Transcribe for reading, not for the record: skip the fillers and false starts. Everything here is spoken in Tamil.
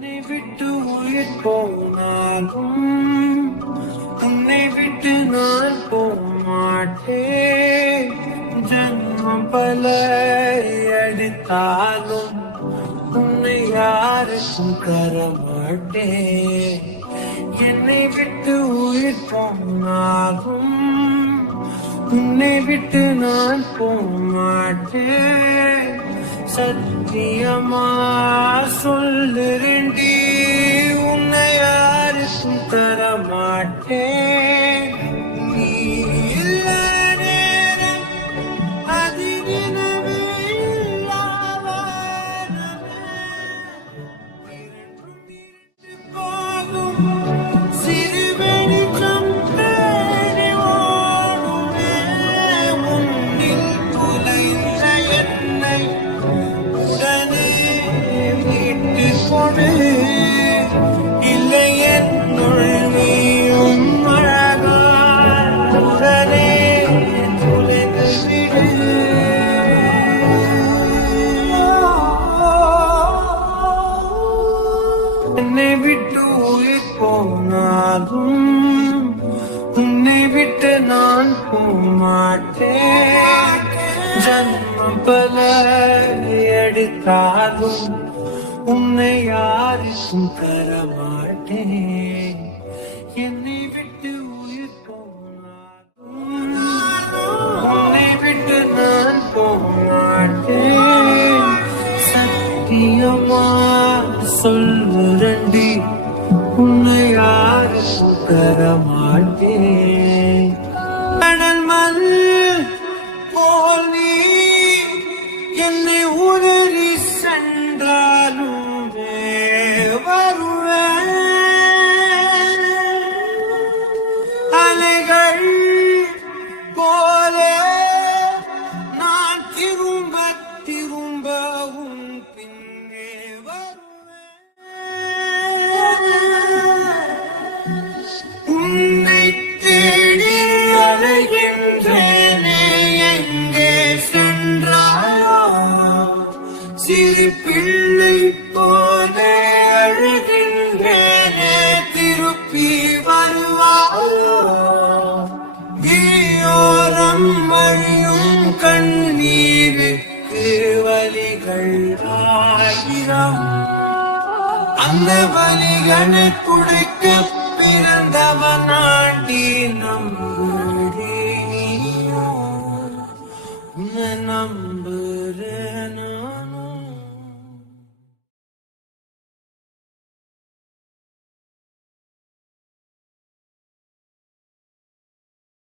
என்னை விட்டு உயிர் போனாலும் உன்னை விட்டு நான் போமாட்டேன். ஜன்மம் பல அடித்தாலும் உன்னை யாருக்கும் தரமாட்டேன். என்னை விட்டு உயிர் போனாலும் உன்னை விட்டு நான் போமாட்டேன். சத்தியமா சொல்லுறேன்டி, உன்னை யாருக்கும் தரமாட்டேன். நீ இல்ல நேரம் அதிரினவே போகும் சிறு வெளிச்சம் தேடி ஓடுமே. முன்னில் புலைந்த என்னை உடனே மீட்டு கொடு. இல்லை என்னுள் நீயும் அழகாய் உடனே துளைந்து விடு. என்னை விட்டு உயிர் போனாலும் உன்னை விட்டு நான் போமாட்டேன். ஜன்மம் பல எடுத்தாலும் உன்னை யாருக்கும் தரமாட்டேன். என்னை விட்டு உயிர் போனாலும் உன்னை விட்டு நான் போமாட்டேன். சத்தியமா சொல்லுறண்டி, உன்னை யாருக்கும் தரமாட்டேன். கடல் மண் போல் நீ என்னை உதறி சென்றாலும் வருவேன். அலைகள் போலே நான் திரும்ப திரும்ப உன் பின்னே வருவேன். உன்னை தேடி அலைகின்றேனே, எங்கே சென்றாயோ? சிறு பிள்ளை போல அழுகின்றேனே, திருப்பி வருவாயோ? நீயோரம் வழியும் கண்ணீருக்கு வலிகள் ஆயிரம். அந்த வலிகளை குடிக்க பிறந்தவனாண்டி நம்பு.